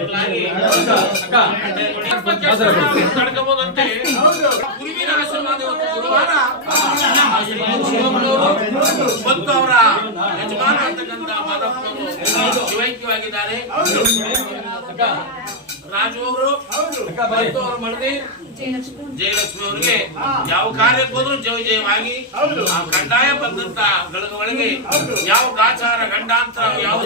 ಬರಲಾಗಿ ತಡ್ಕೋಬಹುದಂತೆ ಕುರುವಿ ನರಸಿಂಹದ ಗುರುವಾರ ಮತ್ತು ಅವರ ಯಜಮಾನ ಅಂತಕ್ಕಂಥ ಮಾದಪ್ಪನವರು ಶಿವೈಕ್ಯವಾಗಿದ್ದಾರೆ. ರಾಜು ಅವರು ಮತ್ತು ಅವರ ಮಡದಿ ಜಯಲಕ್ಷ್ಮಿ ಅವರಿಗೆ ಯಾವ ಕಾರ್ಯಕ್ಕೆ ಹೋದ್ರು ಜಯವಾಗಿ ಆ ಕಡ್ಡಾಯ ಬಂದಂತ ಗಳಗ ಒಳಗೆ ಯಾವ ಗಾಚಾರ ಗಂಡಾಂತರ ಯಾವ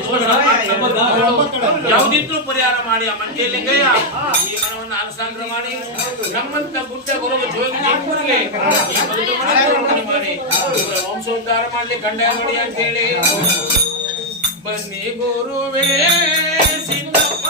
ಯಾವುದಿದ್ರು ಪರಿಹಾರ ಮಾಡಿ ಆ ಮಂಜೇಲಿಂಗಯ್ಯ ಈ ಮನವನ್ನು ಅನಸಾಗ್ರ ಮಾಡಿ ನಮ್ಮಂತ ಗುಡ್ಡ ಗುರುಗ ಜೋಗಿ ಜಯಪುರಿಗೆ ಈ ಬದುಕು ಮಾಡಿ ವಂಶೋದ್ಧಾರ ಮಾಡ್ಲಿ ಕಡ್ಡಾಯ ಮಾಡಿ ಅಂತ ಹೇಳಿ ಬನ್ನಿ ಗುರುವೇ ಸಿದ್ದಪ್ಪ